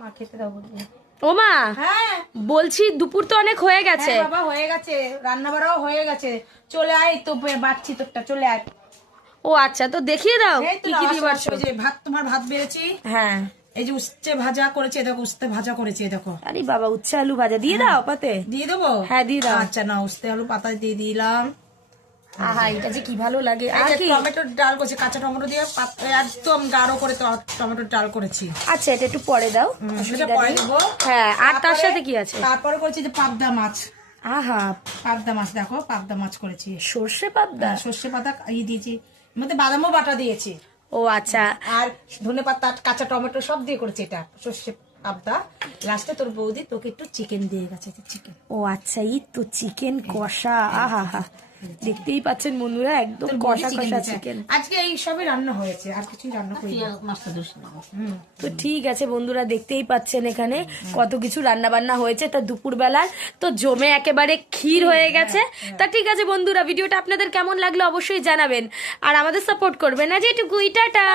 মা খেতে দাও বলছি। ও মা, হ্যাঁ বলছি দুপুর তো অনেক হয়ে গেছে। হ্যাঁ বাবা হয়ে গেছে, রান্না বাড়াও হয়ে গেছে, চলে আয় তো বাড়ছি তোরটা, চলে আয়। ও আচ্ছা, তো দেখিয়ে দাও এই তো কি না, কি আসো, দিবার। আসো, এই যে ভাত, তোমার ভাত বেড়েছি। হ্যাঁ, এই যে উচ্ছে ভাজা করেছে, দেখো উস্তে ভাজা করেছে, দেখো। আরে বাবা, উচ্ছে আলু ভাজা দিয়ে দাও পাতে। দিয়ে দেবো? হ্যাঁ দিয়ে দাও। আচ্ছা না, উস্তে আলু পাতা দিয়ে দিলাম। আহা, এটা যে কি ভালো লাগে। এই আর যে কি? টমেটোর ডাল করেছি, কাঁচা টমেটো দিয়ে একদম গাঢ় করে টমেটোর ডাল করেছি। আচ্ছা, এটা একটু পরে দাও, সেটা অসুবিধা পরে নেই। দেবো। হ্যাঁ, আর তার তারপরে- সাথে কি আছে? তারপরে করেছি যে পাবদা মাছ। আহা, পাবদা মাছ, দেখো পাবদা মাছ করেছি। সর্ষে পাবদা। সর্ষে পাতা দিয়েছি, এর মধ্যে বাদামও বাটা দিয়েছি। ও আচ্ছা, আর ধনে পাতা, কাঁচা টমেটো সব দিয়ে করেছি এটা সর্ষে পাবদা। লাস্টে তোর বৌদি তোকে একটু চিকেন দিয়ে গেছে, চিকেন। ও আচ্ছা, এই তো চিকেন কষা। আহা হা, দেখতেই পাচ্ছেন বন্ধুরা, একদম তোর বৌদি কষা চিকেন কষা দিয়েছে। চিকেন। আজকে এই সবই রান্না হয়েছে, আর কিছুই রান্না করি। তো ঠিক আছে বন্ধুরা, দেখতেই পাচ্ছেন এখানে কত কিছু রান্না বান্না হয়েছে। তা দুপুর বেলার তো জমে একেবারে ক্ষীর হয়ে গেছে। তা ঠিক আছে বন্ধুরা, ভিডিওটা আপনাদের কেমন লাগলো অবশ্যই জানাবেন, আর আমাদের সাপোর্ট করবেন। আজ এটুকুই, টাটা।